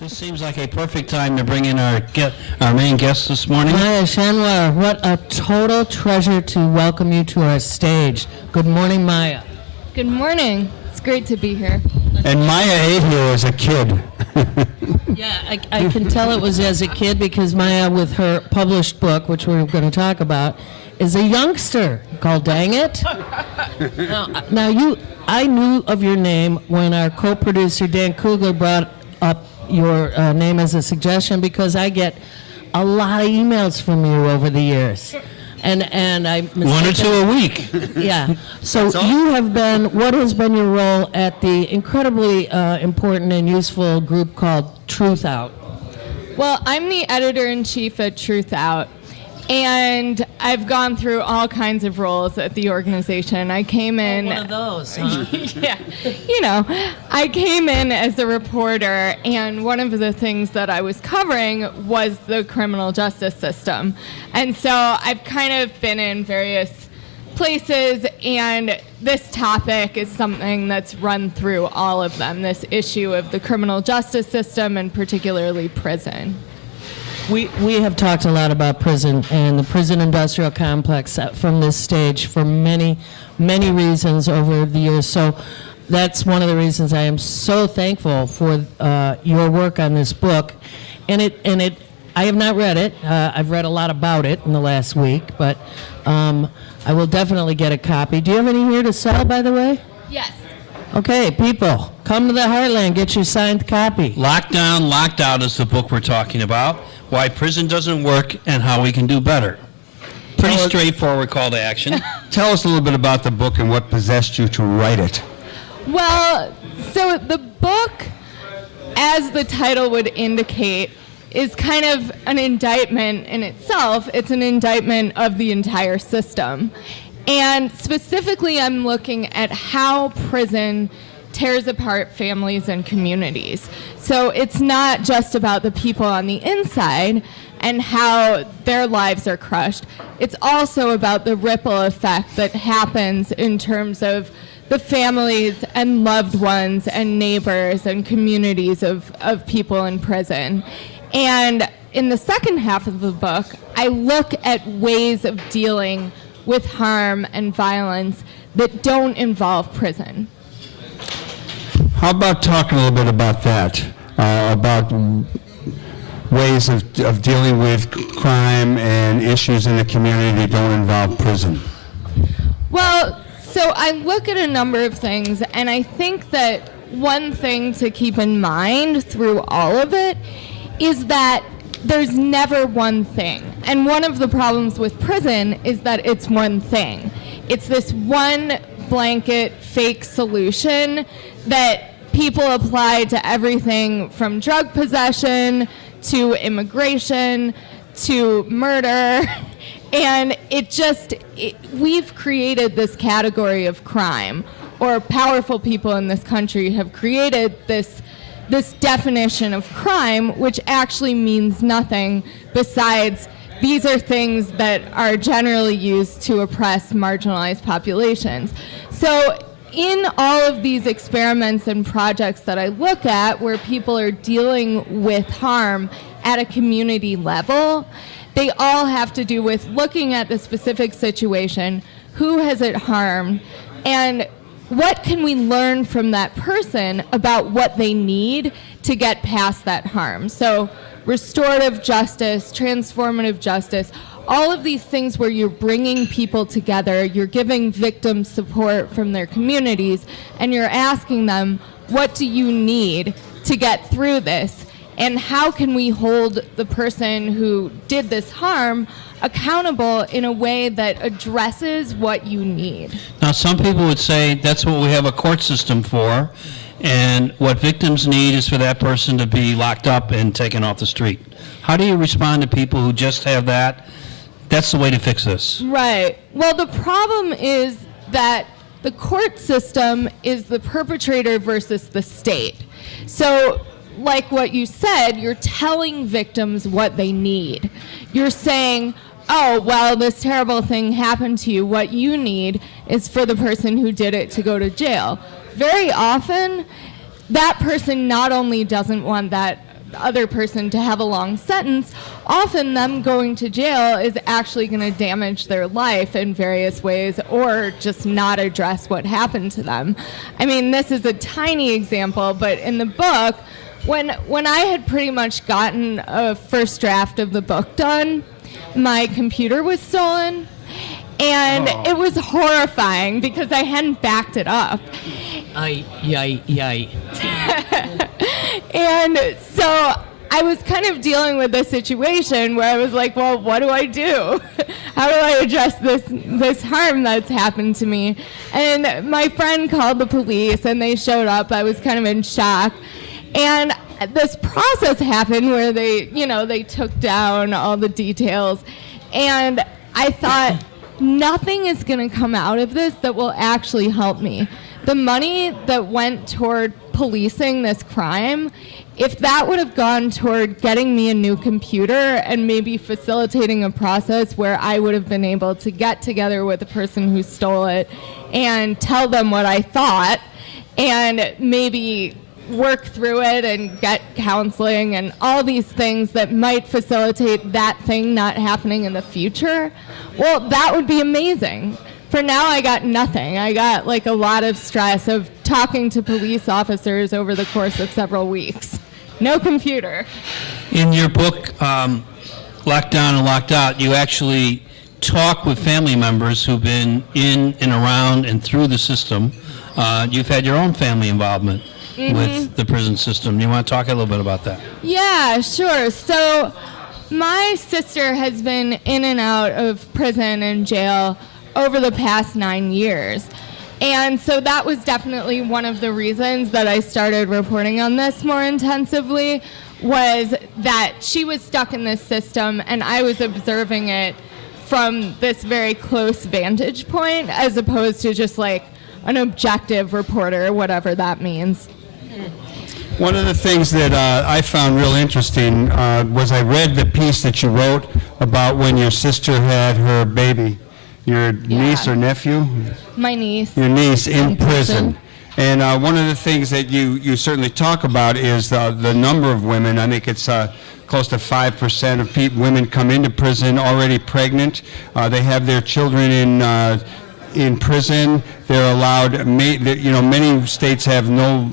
This seems like a perfect time to bring in our main guest this morning. Maya Schenwar, what a total treasure to welcome you to our stage. Good morning, Maya. Good morning. It's great to be here. And Maya ate here as a kid. Yeah, I can tell it was as a kid because Maya, with her published book, which we're going to talk about, is a youngster called Dang It. Now I knew of your name when our co-producer Dan Kugler brought up your name as a suggestion because I get a lot of emails from you over the years. And I one or two a week. Yeah. So you have been, what has been your role at the incredibly important and useful group called Truthout? Well, I'm the editor-in-chief at Truthout, and I've gone through all kinds of roles at the organization. I came in... one of those, huh? Yeah. I came in as a reporter, and one of the things that I was covering was the criminal justice system. And so I've kind of been in various places, and this topic is something that's run through all of them, this issue of the criminal justice system and particularly prison. We have talked a lot about prison and the prison industrial complex from this stage for many, many reasons over the years. So that's one of the reasons I am so thankful for your work on this book. And I have not read it. I've read a lot about it in the last week, but I will definitely get a copy. Do you have any here to sell, by the way? Yes. Okay, people, come to the Heartland, get your signed copy. Lockdown, Locked Out is the book we're talking about. Why prison doesn't work and how we can do better. Pretty straightforward call to action. Tell us a little bit about the book and what possessed you to write it. Well, so the book, as the title would indicate, is kind of an indictment in itself. It's an indictment of the entire system. And specifically, I'm looking at how prison tears apart families and communities. So it's not just about the people on the inside and how their lives are crushed. It's also about the ripple effect that happens in terms of the families and loved ones and neighbors and communities of people in prison. And in the second half of the book, I look at ways of dealing with harm and violence that don't involve prison. How about talking a little bit about that, about ways of dealing with crime and issues in the community that don't involve prison? Well, so I look at a number of things, and I think that one thing to keep in mind through all of it is that there's never one thing. And one of the problems with prison is that it's one thing. It's this one blanket fake solution that people apply to everything from drug possession to immigration to murder. And we've created this category of crime, or powerful people in this country have created this definition of crime, which actually means nothing besides these are things that are generally used to oppress marginalized populations. So in all of these experiments and projects that I look at where people are dealing with harm at a community level, they all have to do with looking at the specific situation, who has it harmed, and what can we learn from that person about what they need to get past that harm. So restorative justice, transformative justice, all of these things where you're bringing people together, you're giving victims support from their communities, and you're asking them, what do you need to get through this? And how can we hold the person who did this harm accountable in a way that addresses what you need? Now, some people would say that's what we have a court system for, and what victims need is for that person to be locked up and taken off the street. How do you respond to people who just have that? That's the way to fix this. Right. Well, the problem is that the court system is the perpetrator versus the state. So, like what you said, you're telling victims what they need. You're saying, oh, well, this terrible thing happened to you. What you need is for the person who did it to go to jail. Very often, that person not only doesn't want that other person to have a long sentence, often them going to jail is actually going to damage their life in various ways or just not address what happened to them. I mean, this is a tiny example, but in the book, when I had pretty much gotten a first draft of the book done, my computer was stolen. And it was horrifying because I hadn't backed it up. Yay. And so I was kind of dealing with this situation where I was like, well, what do I do? How do I address this harm that's happened to me? And my friend called the police and they showed up. I was kind of in shock. And this process happened where they took down all the details. And I thought, nothing is going to come out of this that will actually help me. The money that went toward policing this crime, if that would have gone toward getting me a new computer and maybe facilitating a process where I would have been able to get together with the person who stole it and tell them what I thought and maybe work through it and get counseling and all these things that might facilitate that thing not happening in the future, well, that would be amazing. For now, I got nothing. I got like a lot of stress of talking to police officers over the course of several weeks. No computer. In your book, Locked Down and Locked Out, you actually talk with family members who've been in and around and through the system. You've had your own family involvement with the prison system. You want to talk a little bit about that? Yeah, sure. So my sister has been in and out of prison and jail over the past 9 years. And so that was definitely one of the reasons that I started reporting on this more intensively, was that she was stuck in this system and I was observing it from this very close vantage point as opposed to just like an objective reporter, whatever that means. One of the things that I found real interesting was I read the piece that you wrote about when your sister had her baby, your niece or nephew? My niece. Your niece in prison. And one of the things that you certainly talk about is the number of women. I think it's close to 5% of women come into prison already pregnant. They have their children in prison. They're allowed, many states have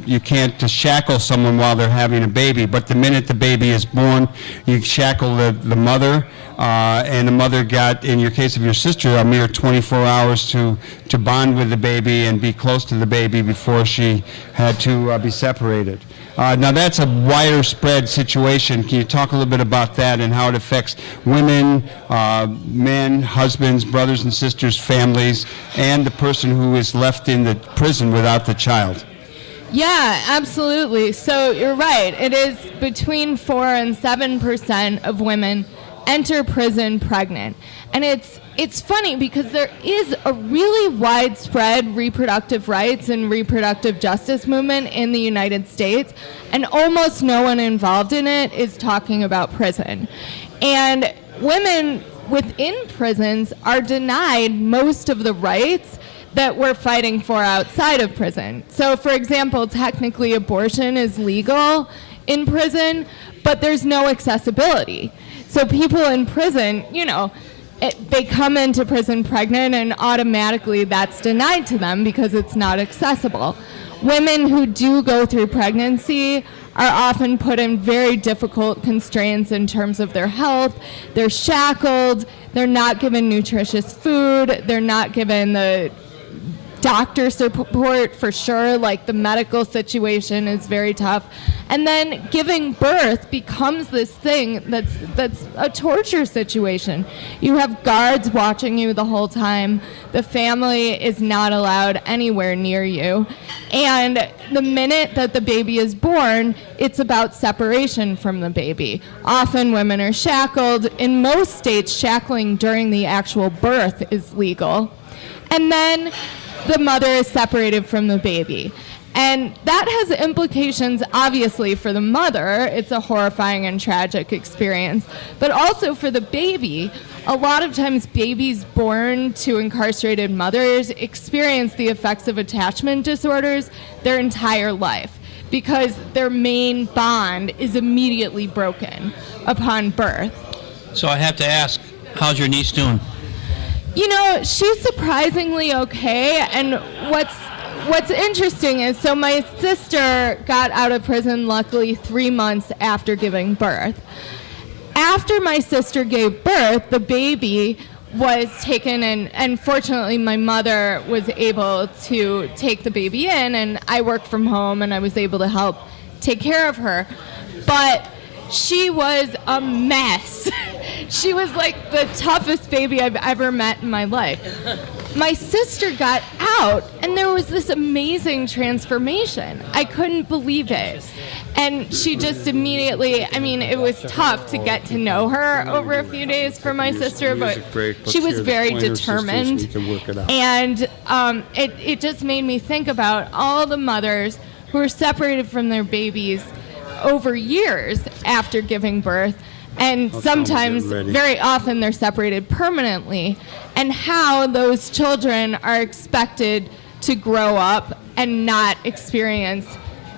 you can't shackle someone while they're having a baby, but the minute the baby is born, you shackle the mother, and the mother got, in your case of your sister, a mere 24 hours to bond with the baby and be close to the baby before she had to be separated. Now that's a wider spread situation. Can you talk a little bit about that and how it affects women, men, husbands, brothers and sisters, families, and the person who is left in the prison without the child? Yeah, absolutely. So you're right. It is between 4 and 7% of women enter prison pregnant. And it's funny because there is a really widespread reproductive rights and reproductive justice movement in the United States, and almost no one involved in it is talking about prison. And women within prisons are denied most of the rights that we're fighting for outside of prison. So, for example, technically abortion is legal in prison, but there's no accessibility. So people in prison, they come into prison pregnant and automatically that's denied to them because it's not accessible. Women who do go through pregnancy are often put in very difficult constraints in terms of their health. They're shackled, they're not given nutritious food, they're not given the doctor support for sure, like the medical situation is very tough. And then giving birth becomes this thing that's a torture situation. You have guards watching you the whole time. The family is not allowed anywhere near you. And the minute that the baby is born, it's about separation from the baby. Often women are shackled. In most states, shackling during the actual birth is legal. And then the mother is separated from the baby. And that has implications, obviously, for the mother. It's a horrifying and tragic experience. But also for the baby, a lot of times babies born to incarcerated mothers experience the effects of attachment disorders their entire life because their main bond is immediately broken upon birth. So I have to ask, how's your niece doing? You know, she's surprisingly okay, and what's interesting is, so my sister got out of prison luckily 3 months after giving birth. After my sister gave birth, the baby was taken, and fortunately my mother was able to take the baby in, and I worked from home and I was able to help take care of her. But she was a mess. She was like the toughest baby I've ever met in my life. My sister got out, and there was this amazing transformation. I couldn't believe it. And she just immediately, I mean, it was tough to get to know her over a few days for my sister, but she was very determined. And it just made me think about all the mothers who were separated from their babies over years after giving birth, and sometimes, very often, they're separated permanently, and how those children are expected to grow up and not experience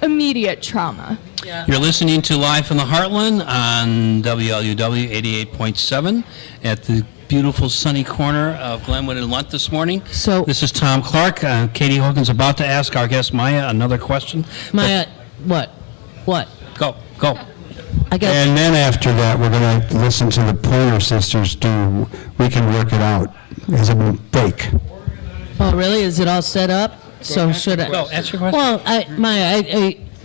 immediate trauma. You're listening to Live from the Heartland on WLUW 88.7 at the beautiful sunny corner of Glenwood and Lunt this morning. So- this is Tom Clark. Katie Hogan's about to ask our guest Maya another question. Maya, what? Go. I got. And then after that, we're going to listen to the Pointer Sisters do We Can Work It Out as a break. Oh, really? Is it all set up? So should I? Go, ask your question. Well, Maya,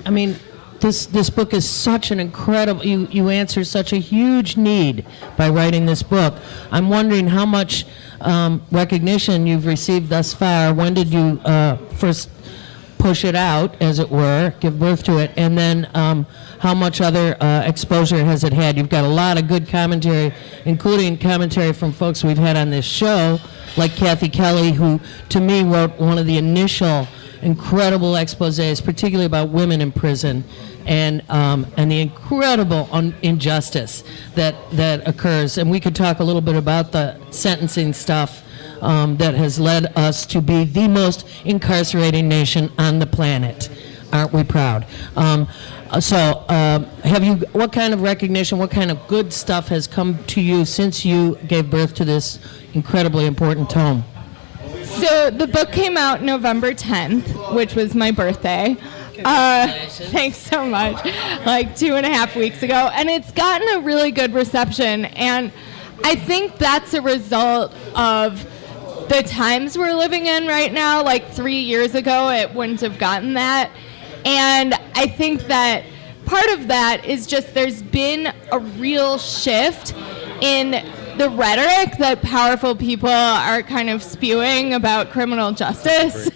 I mean, this book is such an incredible. You answer such a huge need by writing this book. I'm wondering how much recognition you've received thus far. When did you first push it out, as it were, give birth to it, and then how much other exposure has it had? You've got a lot of good commentary, including commentary from folks we've had on this show, like Kathy Kelly, who, to me, wrote one of the initial incredible exposés, particularly about women in prison, and the incredible injustice that occurs. And we could talk a little bit about the sentencing stuff that has led us to be the most incarcerating nation on the planet. Aren't we proud? Have you? What kind of recognition, what kind of good stuff has come to you since you gave birth to this incredibly important tome? So the book came out November 10th, which was my birthday. Thanks so much. Like 2.5 weeks ago. And it's gotten a really good reception. And I think that's a result of the times we're living in right now. Like 3 years ago, it wouldn't have gotten that. And I think that part of that is just there's been a real shift in the rhetoric that powerful people are kind of spewing about criminal justice,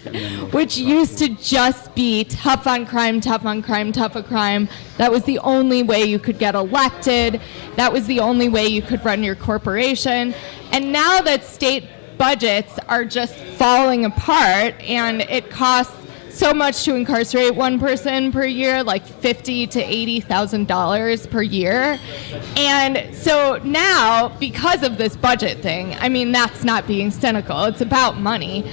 which used to just be tough on crime, tough on crime, tough on crime. That was the only way you could get elected. That was the only way you could run your corporation. And now that state budgets are just falling apart and it costs so much to incarcerate one person per year, like $50,000 to $80,000 per year. And so now, because of this budget thing, I mean, that's not being cynical, it's about money,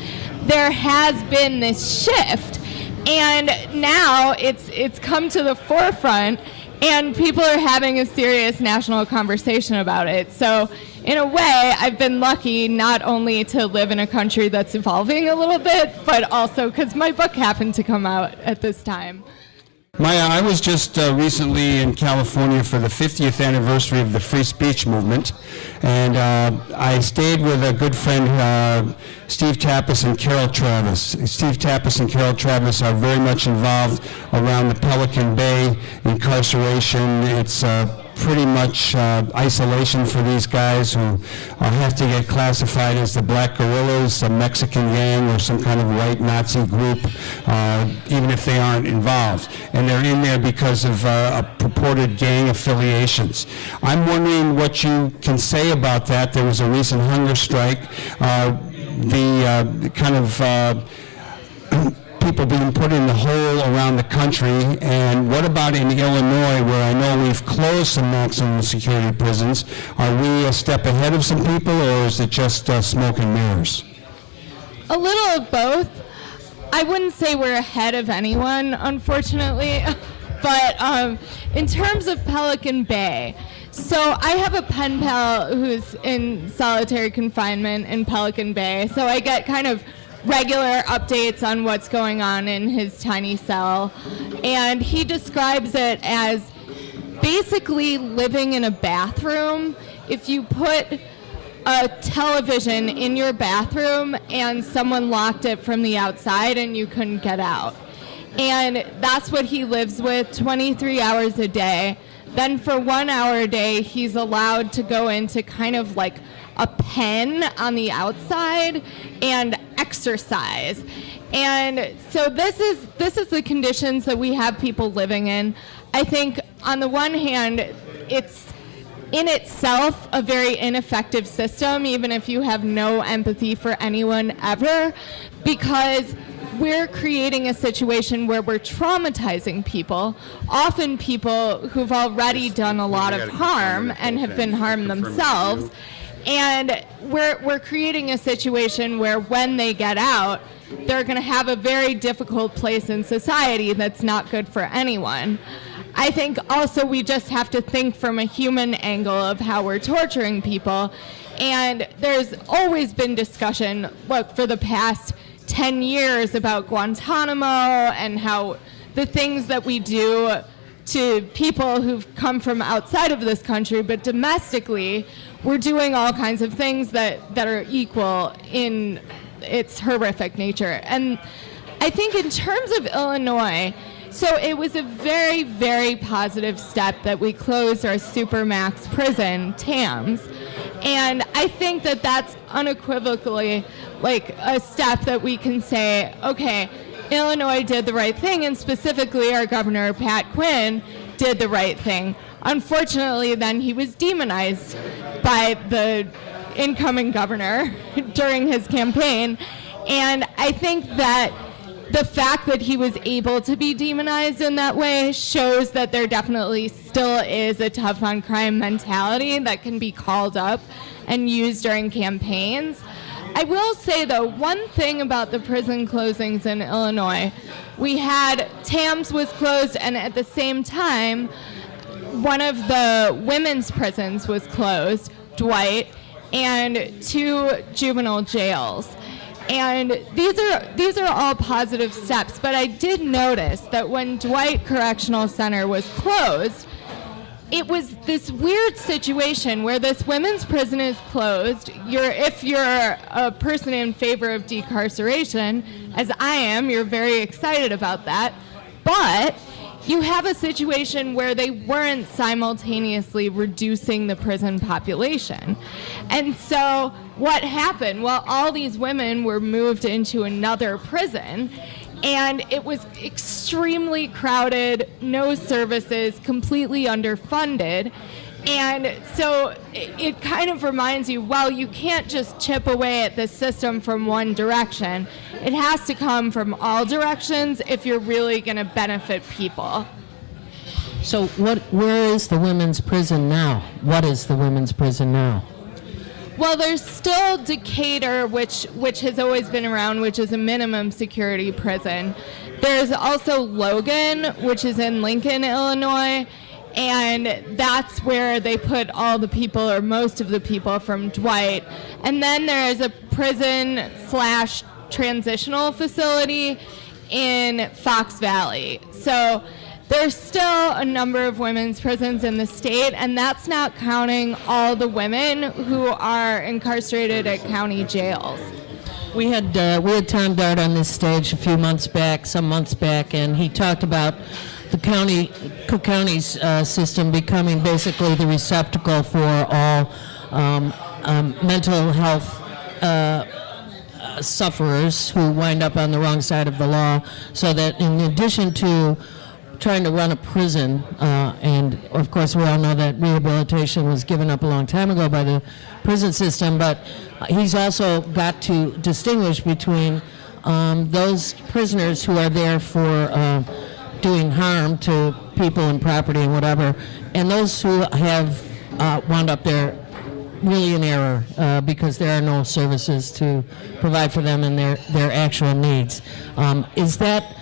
there has been this shift. And now it's come to the forefront, and people are having a serious national conversation about it. So in a way, I've been lucky not only to live in a country that's evolving a little bit, but also because my book happened to come out at this time. Maya, I was just recently in California for the 50th anniversary of the free speech movement, and I stayed with a good friend, Steve Tapas and Carol Travis. Steve Tapas and Carol Travis are very much involved around the Pelican Bay incarceration. It's pretty much isolation for these guys who have to get classified as the Black Guerrillas, a Mexican gang, or some kind of white Nazi group, even if they aren't involved. And they're in there because of purported gang affiliations. I'm wondering what you can say about that. There was a recent hunger strike. The kind of people being put in the hole around the country, and what about in Illinois, where I know we've closed some maximum security prisons? Are we a step ahead of some people, or is it just smoke and mirrors? A little of both. I wouldn't say we're ahead of anyone, unfortunately, but in terms of Pelican Bay, so I have a pen pal who's in solitary confinement in Pelican Bay, so I get kind of regular updates on what's going on in his tiny cell, and he describes it as basically living in a bathroom. If you put a television in your bathroom and someone locked it from the outside and you couldn't get out. And that's what he lives with 23 hours a day. Then for 1 hour a day, he's allowed to go into kind of like a pen on the outside and exercise. And so this is the conditions that we have people living in. I think on the one hand, it's in itself a very ineffective system, even if you have no empathy for anyone ever, because we're creating a situation where we're traumatizing people, often people who've already done a lot of harm and have been harmed themselves. And we're creating a situation where when they get out, they're going to have a very difficult place in society that's not good for anyone. I think also we just have to think from a human angle of how we're torturing people. And there's always been discussion, look, for the past 10 years about Guantanamo and how the things that we do to people who've come from outside of this country, but domestically, we're doing all kinds of things that are equal in its horrific nature. And I think in terms of Illinois, so it was a very, very positive step that we closed our Supermax prison, TAMS. And I think that that's unequivocally like a step that we can say, okay, Illinois did the right thing, and specifically our governor, Pat Quinn, did the right thing. Unfortunately, then he was demonized by the incoming governor during his campaign. And I think that the fact that he was able to be demonized in that way shows that there definitely still is a tough on crime mentality that can be called up and used during campaigns. I will say, though, one thing about the prison closings in Illinois, we had TAMS was closed, and at the same time, one of the women's prisons was closed, Dwight, and 2 juvenile jails. And these are all positive steps, but I did notice that when Dwight Correctional Center was closed, it was this weird situation where this women's prison is closed. If you're a person in favor of decarceration, as I am, you're very excited about that. But you have a situation where they weren't simultaneously reducing the prison population. And so what happened? Well, all these women were moved into another prison, and it was extremely crowded, no services, completely underfunded. And so it kind of reminds you, well, you can't just chip away at this system from one direction. It has to come from all directions if you're really going to benefit people. So where is the women's prison now? What is the women's prison now? Well, there's still Decatur, which has always been around, which is a minimum security prison. There's also Logan, which is in Lincoln, Illinois, and that's where they put all the people, or most of the people, from Dwight. And then there is a prison/transitional facility in Fox Valley. So there's still a number of women's prisons in the state, and that's not counting all the women who are incarcerated at county jails. We had Tom Dart on this stage some months back, and he talked about the Cook County's system becoming basically the receptacle for all mental health sufferers who wind up on the wrong side of the law, so that in addition to trying to run a prison, and of course we all know that rehabilitation was given up a long time ago by the prison system, but he's also got to distinguish between those prisoners who are there for doing harm to people and property and whatever, and those who have wound up there really in error because there are no services to provide for them and their actual needs. Is that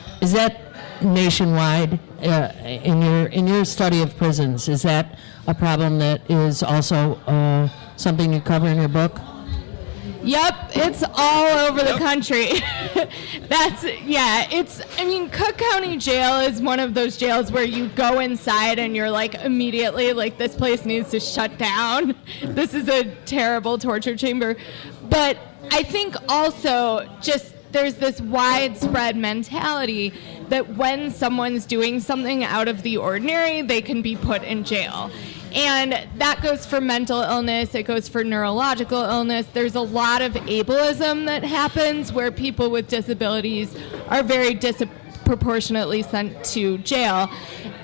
nationwide in your study of prisons? Is that a problem that is also something you cover in your book? Yep, it's all over the country. Cook County Jail is one of those jails where you go inside and you're like immediately like, this place needs to shut down. This is a terrible torture chamber. But I think also just there's this widespread mentality that when someone's doing something out of the ordinary, they can be put in jail. And that goes for mental illness, it goes for neurological illness. There's a lot of ableism that happens where people with disabilities are very disproportionately sent to jail.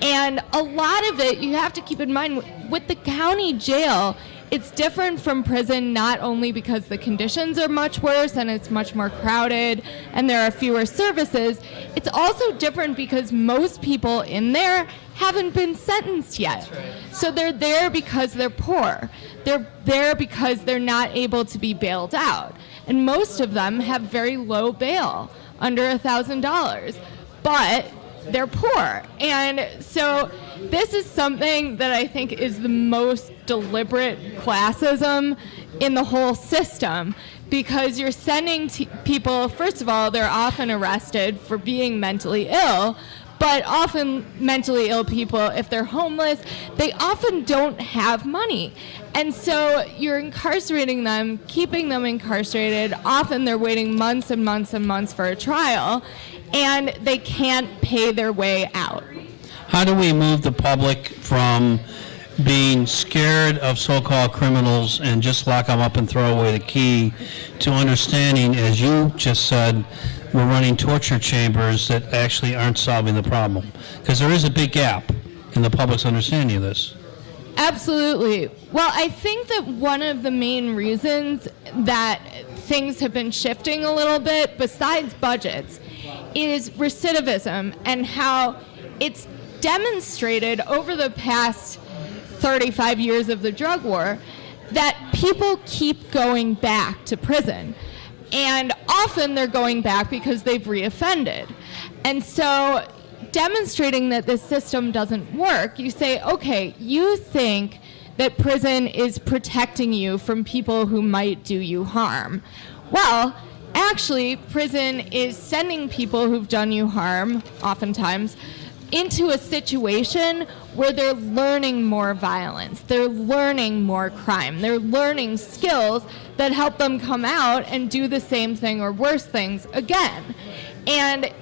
And a lot of it, you have to keep in mind, with the county jail, it's different from prison not only because the conditions are much worse and it's much more crowded and there are fewer services, it's also different because most people in there haven't been sentenced yet. Right. So they're there because they're poor. They're there because they're not able to be bailed out. And most of them have very low bail, under $1,000. But they're poor. And so this is something that I think is the most deliberate classism in the whole system, because you're sending people, first of all, they're often arrested for being mentally ill, but often mentally ill people, if they're homeless, they often don't have money. And so you're incarcerating them, keeping them incarcerated. Often they're waiting months and months and months for a trial, and they can't pay their way out. How do we move the public from being scared of so-called criminals and just lock them up and throw away the key to understanding, as you just said, we're running torture chambers that actually aren't solving the problem? Because there is a big gap in the public's understanding of this. Absolutely. Well, I think that one of the main reasons that things have been shifting a little bit, besides budgets, is recidivism and how it's demonstrated over the past 35 years of the drug war that people keep going back to prison. And often they're going back because they've reoffended. And so demonstrating that this system doesn't work, you say, okay, you think that prison is protecting you from people who might do you harm. Well, actually, prison is sending people who've done you harm, oftentimes, into a situation where they're learning more violence, they're learning more crime, they're learning skills that help them come out and do the same thing or worse things again. And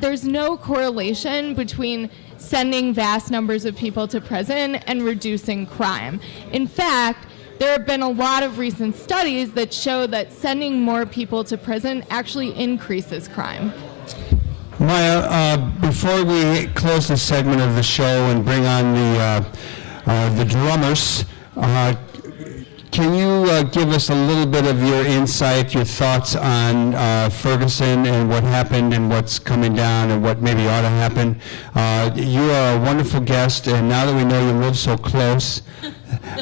there's no correlation between sending vast numbers of people to prison and reducing crime. In fact, there have been a lot of recent studies that show that sending more people to prison actually increases crime. Maya, before we close this segment of the show and bring on the drummers, can you give us a little bit of your insight, your thoughts on Ferguson and what happened and what's coming down and what maybe ought to happen? You are a wonderful guest, and now that we know you live so close,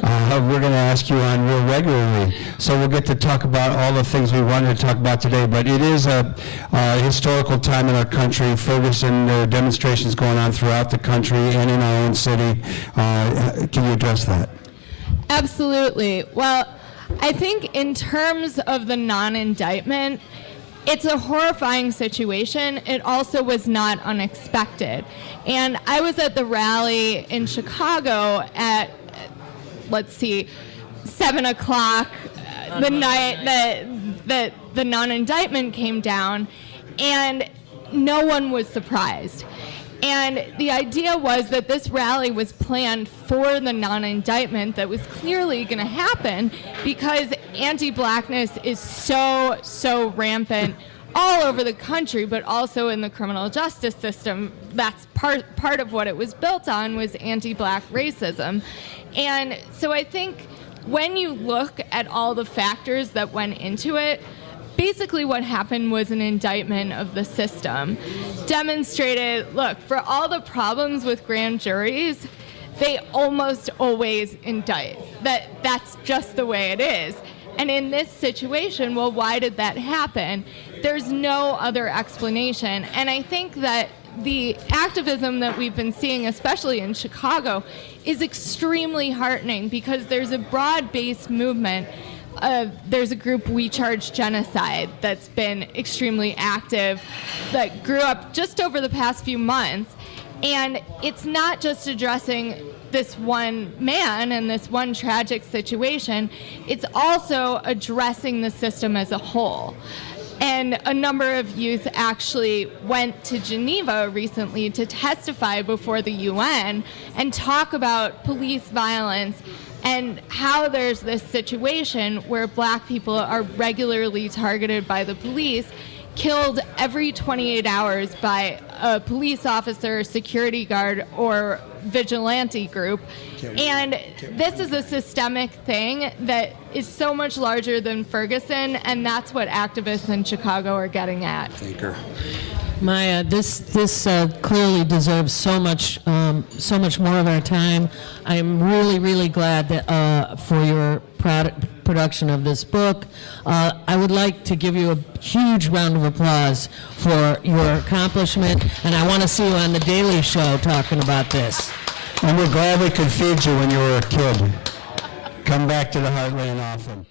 we're going to ask you on real regularly. So we'll get to talk about all the things we wanted to talk about today, but it is a historical time in our country. Ferguson, there are demonstrations going on throughout the country and in our own city. Can you address that? Absolutely. Well, I think in terms of the non-indictment, it's a horrifying situation. It also was not unexpected. And I was at the rally in Chicago at 7 o'clock the night that the non-indictment came down, and no one was surprised. And the idea was that this rally was planned for the non-indictment that was clearly going to happen because anti-blackness is so rampant all over the country, but also in the criminal justice system. That's part of what it was built on, was anti-black racism. And so I think when you look at all the factors that went into it, basically what happened was an indictment of the system. Demonstrated, look, for all the problems with grand juries, they almost always indict. That's just the way it is. And in this situation, well, why did that happen? There's no other explanation. And I think that the activism that we've been seeing, especially in Chicago, is extremely heartening because there's a broad-based movement. There's a group, We Charge Genocide, that's been extremely active, that grew up just over the past few months. And it's not just addressing this one man and this one tragic situation, it's also addressing the system as a whole. And a number of youth actually went to Geneva recently to testify before the UN and talk about police violence and how there's this situation where black people are regularly targeted by the police, killed every 28 hours by a police officer, security guard, or vigilante group. And this is a systemic thing that is so much larger than Ferguson, and that's what activists in Chicago are getting at. Maya, this clearly deserves so much more of our time. I'm really glad that for your production of this book. I would like to give you a huge round of applause for your accomplishment, and I want to see you on the Daily Show talking about this. And we're glad we could feed you when you were a kid. Come back to the Heartland often.